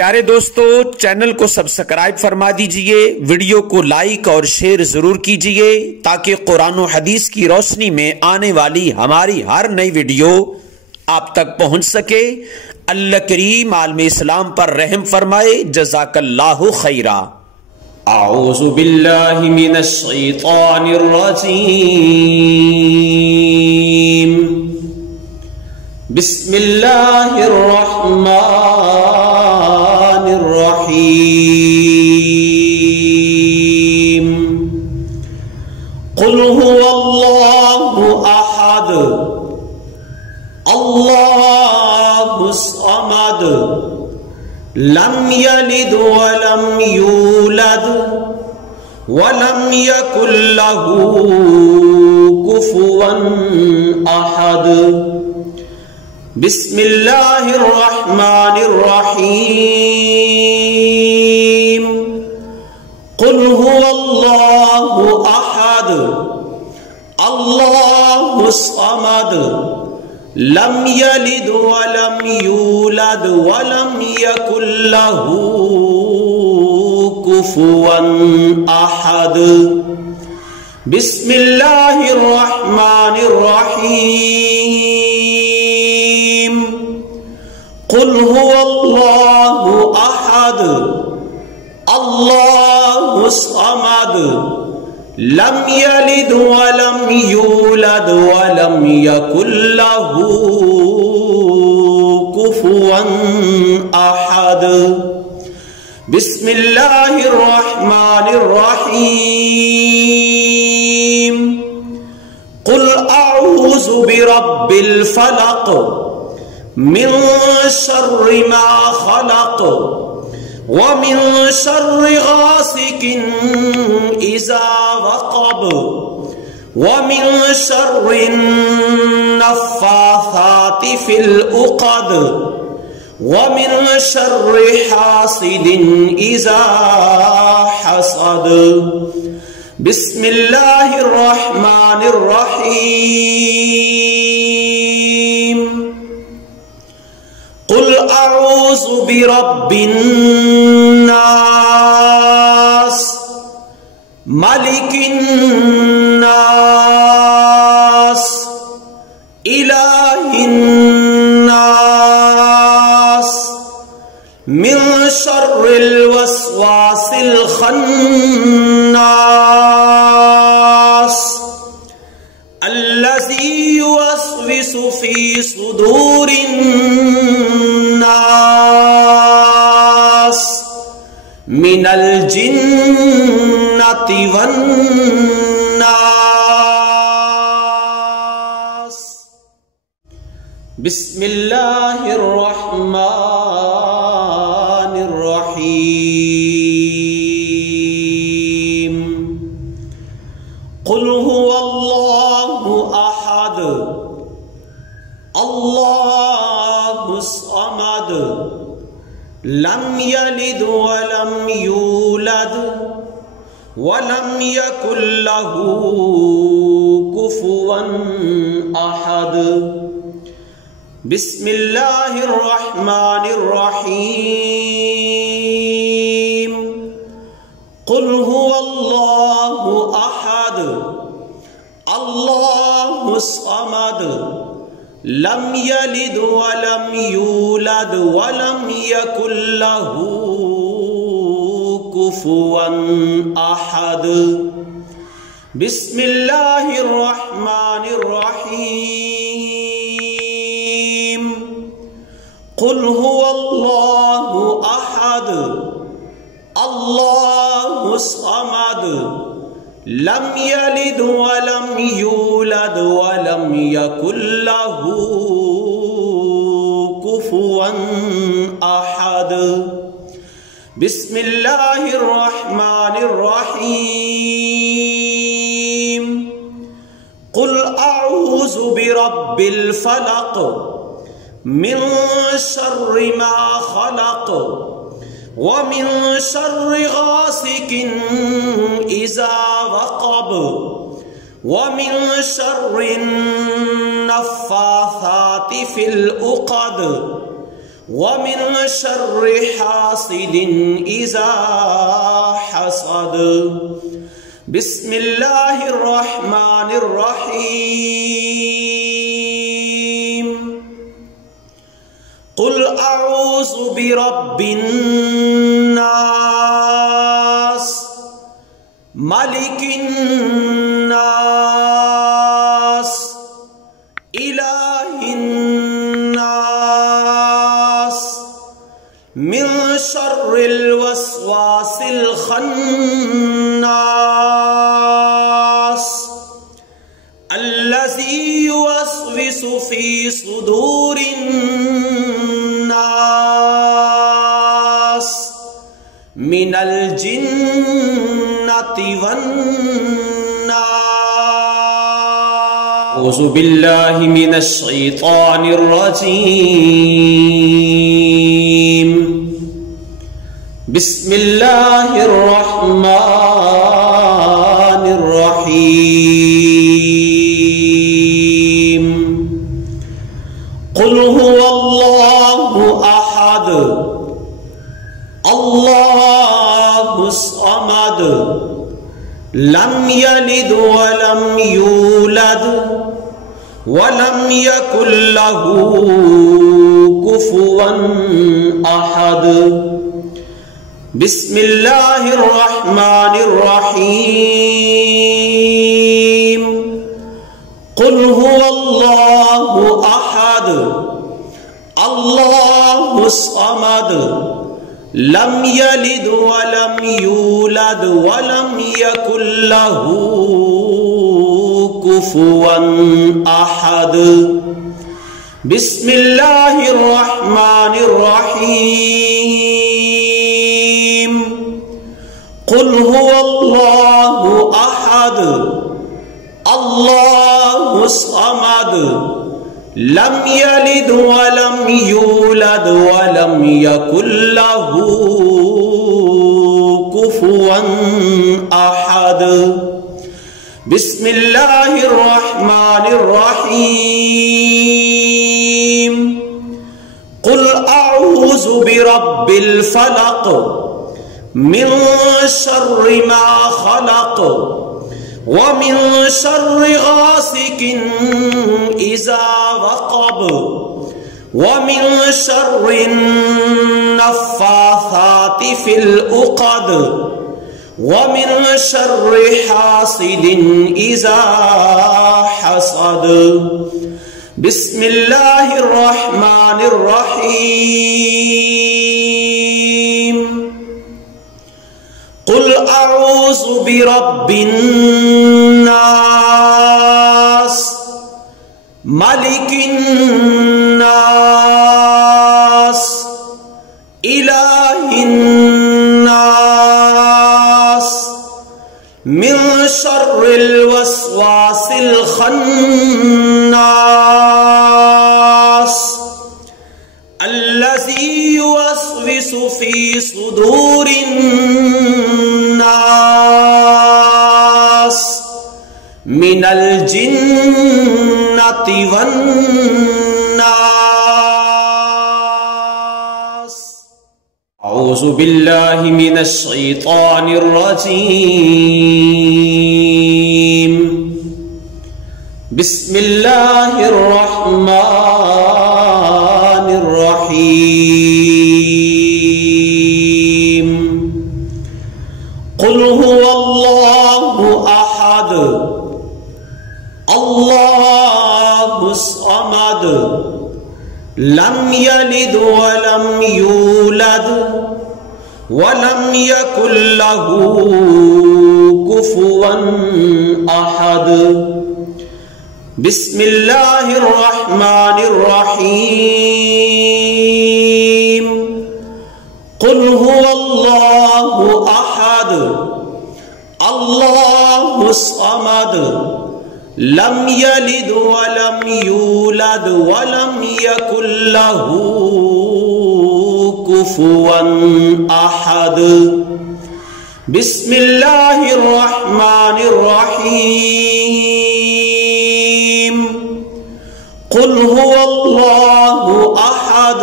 प्यारे दोस्तों, चैनल को सब्सक्राइब फरमा दीजिए, वीडियो को लाइक और शेयर जरूर कीजिए ताकि कुरान और हदीस की रोशनी में आने वाली हमारी हर नई वीडियो आप तक पहुंच सके। अल्लाह करीम आलम इस्लाम पर रहम फरमाए। जज़ाकल्लाहु खैरा। अऊज़ु बिल्लाहि मिनश शैतानिर रजीम। बिस्मिल्लाहिर रहमानिर रहीम। कुल हुवल्लाहु अहद अल्लाहुस समद लम यलिद वलम यूलद वलम यकुल लहू कुफुवन अहद। बिस्मिल्लाहिर रहमानिर रहीम। कुल हुवल्लाहु अहद अल्लाहुस समद लम यलिद वलम यूलद वलम यकुल लहू कुफुवन अहद। बिस्मिल्लाहिर रहमानिर रहीम। कुल हुवल्लाहु अहद अल्लाहुस समद लम यलिद वलम यूलद वलम यकुल लहू कुफुवन अहद। बिस्मिल्लाहिर रहमानिर रहीम। कुल अऊज़ु बिरब्बिल फलक मिन शर्रि मा खलक व मिन शर्रि गासिकिन इज़ा वक़ब व मिन शर्रि नफ़्फ़ाथाति फ़िल उक़द व मिन शर्रि हासिदिन इज़ा हसद। बिस्मिल्लाहिर रहमानिर रहीम। कुल अऊज़ु बिरब्बिन नास मलिकिन नास इलाहिन नास मिन शर्रिल वस्वासिल खन्नास अल्लज़ी युवस्विसु फ़ी सुदूरिन नास मिनल जिन्नति वन नास। बिस्मिल्लाहिर रहमानिर रहीम। कुल हुवल्लाहु अहद अल्लाहुस समद लम यलिद वलम यूलद वलम यकुल लहू कुफुवन अहद। बिस्मिल्लाहिर रहमानिर रहीम। कुल हुवल्लाहु अहद अल्लाहुस समद लम यलिद वलम यूलद वलम यकुल लहू कुफुवन अहद। बिस्मिल्लाहिर रहमानिर रहीम। कुल हुवल्लाहु अहद अल्लाहुस समद लम यलिद वलम यूलद वलम यकुल लहू कुफुवन अहद। बिस्मिल्लाहिर रहमानिर रहीम। कुल अऊज़ु बिरब्बिल फलक मिन शर्रि मा खलक व मिन शर्रि गासिकिन इज़ा वक़ब व मिन शर्रि नफ़्फ़ाथाति फ़िल उक़द वमिन शर्रि हासिदिन इज़ा हसद। बिस्मिल्लाहिर रहमानिर रहीम। कुल अऊज़ु बिरब्बिन नास मालिकिन नास इलाहिन नास मिन शर्रिल वस्वासिल खन्नास अल्लज़ी युवस्विसु फी सुदूरिन नास मिनल जिन्नति वन्नास। औज़ु बिल्लाहि मिनश शैतानिर रजीम। बिस्मिल्लाहिर रहमानिर रहीम। कुल हुवल्लाहु अहद अल्लाहुस समद लम यलिद वलम यूलद वलम यकुल लहू कुफुवन अहद। बिस्मिल्लाहिर रहमानिर रहीम। कुल हुवल्लाहु अहद अल्लाहुस समद लम यलिद वलम यूलद वलम यकुल लहू कुफुवन अहद। बिस्मिल्लाहिर रहमानिर रहीम। कुल हुवल्लाहु अहद अल्लाहुस समद लम यलिद वलम यूलद वलम यकुल लहू कुफुवन अहद। बिस्मिल्लाहिर रहमानिर रहीम। कुल अऊज़ु बिरब्बिल फलक मिन शर्रि मा खलक वमिन शर्रि गासिकिन इज़ा वक़ब वमिन शर्रि नफ़्फ़ाथाति फ़िल उक़द वमिन शर्रि हासिदिन इज़ा हसद। बिस्मिल्लाहिर रहमानिर रहीम। कुल अऊज़ु बिरब्बिन नास मालिकिन नास इलाहिन नास मिन शर्रिल वस्वासिल खन्नास अल्लज़ी युवस्विसु फी सुदूरिन नास मिनल जिन्नति वन्नास। औज़ु बिल्लाहि मिनश शैतानिर रजीम। बिस्मिल्लाहिर रहमानिर रहीम। कुल हुवल्लाहु अहद अल्लाहुस समद लम यलिद वलम यूलद वलम यकुल लहू कुफुवन अहद। बिस्मिल्लाहिर रहमानिर रहीम। कुल हुवल्लाहु अहद अल्लाहुस समद लम यलिद वलम यूलद वलम यकुल लहू कुफुवन अहद। बिस्मिल्लाहिर रहमानिर रहीम। कुल हुवल्लाहु अहद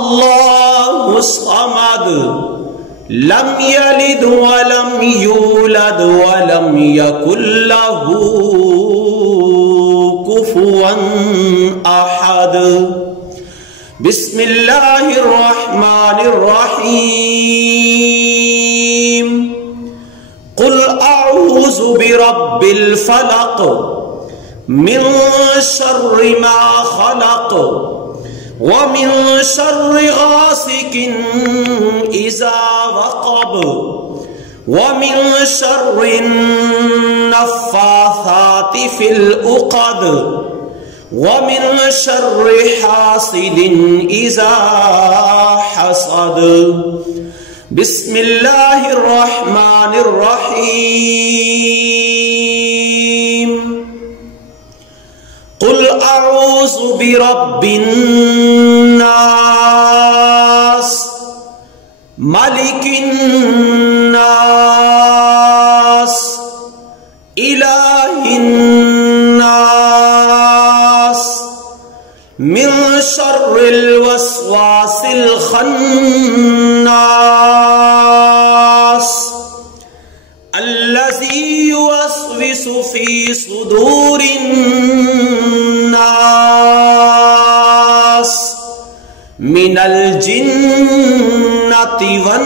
अल्लाहु समद लम यलिद वलम यूलद वलम यकुल लहू कुफुवन अहद। बिस्मिल्लाहिर रहमानिर रहीम। कुल अऊज़ु बिरब्बिल फलक मिन शर्रि मा खलक व मिन शर्रि गासिकिन इज़ा वक़ब व मिन शर्रि नफ़्फ़ाथाति फिल उक़द व मिन शर्रि हासिदिन इज़ा हसद। बिस्मिल्लाहिर रहमानिर रहीम। कुल अऊज़ु बिरब्बिन नास मलिकिन नास इलाहिन नास मिन शर्रिल वस्वासिल खन्नास अल्लज़ी युवस्विसु फी सुदूरिन नास मिनल जिन्नति वन